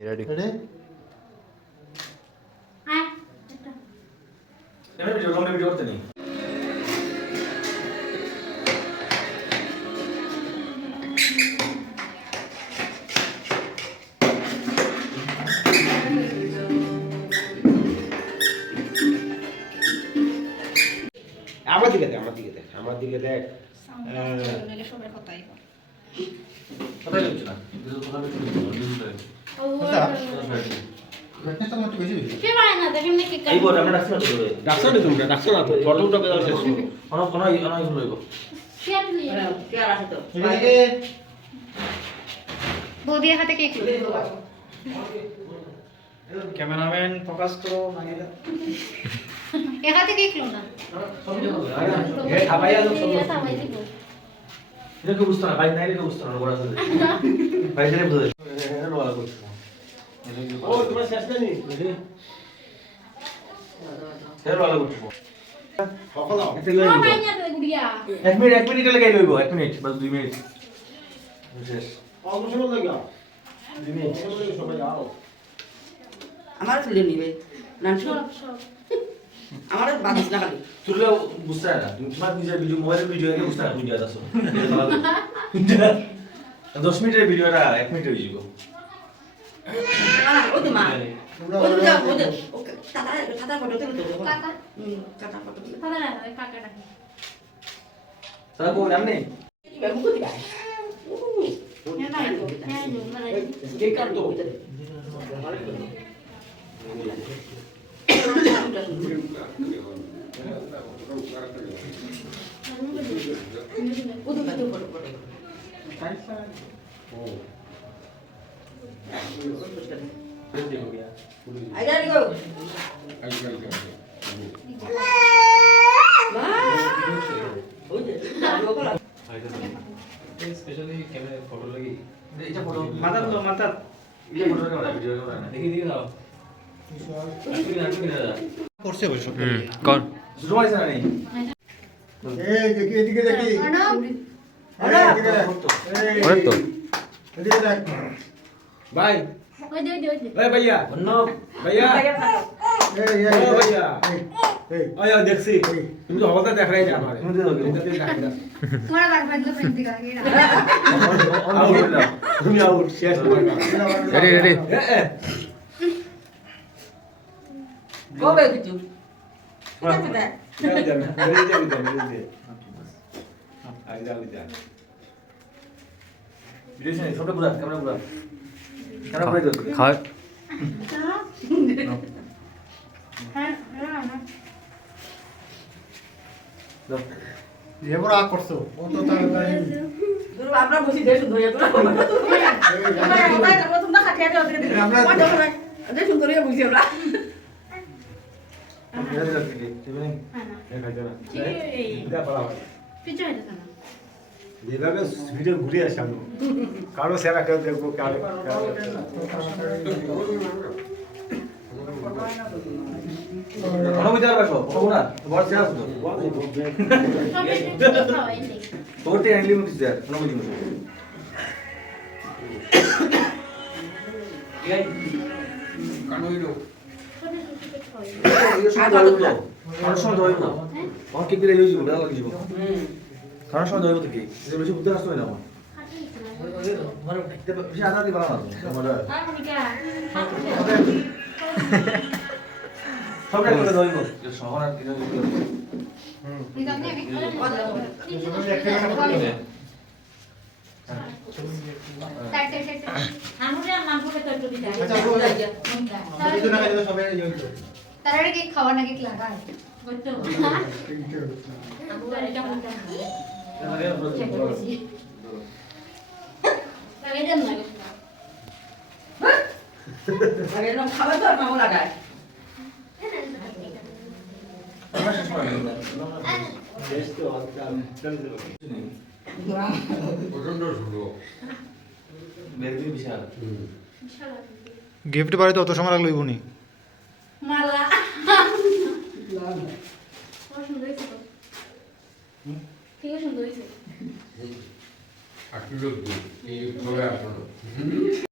Ready ready আয় video long video করতে নেই আমার দিকে দেখ আমার দিকে দেখ সবাই কথাই কথা বলছ না ভিডিও কথা বলতে ব্রাইটনেসটা একটু বেশি বেশি কে পায় না দেখেন নাকি এই বড় আমরা ডাকছ না তো বলে ডাকছো না তোমরা ডাকছো না তো ফটোটা পেয়ে শেষ করো কোন লইব শেয়ার নিয়ে কেয়ার আছে তো এদিকে বৌদির হাতে কেক ক্যামেরাম্যান ফোকাস করো এর হাতে কেক লো না এ খাবাইয়া লোক সব সবাই দিব এটা কি বুঝছ না ভাই নাই রে বুঝছ না বড় আছে ভাই রে বুঝছ এটা বলা করছ ও তোমার শেষ না নি এটা বলা করছ সকাল এটা লইব ও মাইনা তো গুড়িয়া 1 মিনিট লাগাই লইব 1 মিনিট বাস 2 মিনিট শেষ অবশ্যই লাগা 2 মিনিট সবাই যাও আমার তুলে নিবে নাম শুন সব সব আমার বাদিস না খালি তুলে বুঝছ না তোমার নিজের ভিডিও মোবাইলের ভিডিও একে বুঝছ না ভিডিও আছে 10 মিনিটের ভিডিওটা 1 মিনিটে হয়ে যাবে না ওই তো মা তোমরা ওই তো ওই তো টাটা ফটো তুলে তো কাকা টাটা ফটো তুলে কথা না কাকা ডাকে তাহলে কোন নাম নেই কি বের মুখ দিবা হ্যাঁ নাই তো হ্যাঁ নো মানে কেক কাটো ওই তো ফটো ফটো আই যাই গো মা ওই যে লোকলা স্পেশালি ক্যামেরা ফটো লাগি এটা ফটো মাথা তো মাথা এটা ফটো ক্যামেরা ভিডিও ক্যামেরা না দেখি দেখি দাও তুমি না করছে অবশ্য কর শুরু হইছে না নেই এই দেখি এদিকে দেখি অনব এদিকে দেখ। অনেক তো এদিকে দেখ ভাই ওই দে এই ভাইয়া অন্য ভাইয়া এই ও ভাইয়া এই ওই দেখছি তুমি তো হবতা দেখ রাই আমার তুমি দেখো তোমার বারবার তো প্রেম দিগা গেরা তুমি আউট শেষ রেডি রেডি কবে কিছু ঠিক আছে ভিডিও শুনে সবটা পুরা ক্যামেরা পুরা ক্যামেরা পুরা দাও খা হ্যাঁ হ্যাঁ না দাও যে বড় আগ করছো ও তো তাড়াতাড়ি দূর আমরা বসি দেশ ধরে তোরা ওই প্রথম না খাটিয়া দিয়ে ওদের দিকে ওই দেখো দেশ ধরে বসি আমরা এটা দাও কি তুমি হ্যাঁ না এই খাইতে না এই দা পালা পিছে হইতো না যেভাবে ভিডিও ঘুরে আসে আমি কারো সেরা কেউ দেখবো কারো অনুমতি আর রাখো ওরা বড় শেয়ার আছে সব একটু খাওয়াই নেই তো তোরতে আনলিমিটেড দেয় অনুমতি মতো এই কানোইলো খাওয়ার সময় ধরব না আমার কেক দিলে যাইব ভালো লাগে যাইব খাওয়ার সময় ধরব তো কি যে বেশি বুদ্ধি আসবে না আমার বেশি আদা দিবা না তোমার আর মনিকা সবটা করে ধরব শহর আর কিনা নিজামে আচ্ছা দুটো না খাইলে সবাই ইয়ে হইতো তার আগে খাওয়া না কেক লাগায় বুঝছো আরে না খাবার তো আর মামু লাগায় আমরা শেষ করে শেষ তো চল বেরবি বিশাল গিফট বাড়িতে অত সময় লাগলো ইবনি মালা ঠিক সুন্দর হয়েছে আসলে এই ঘরে আসলো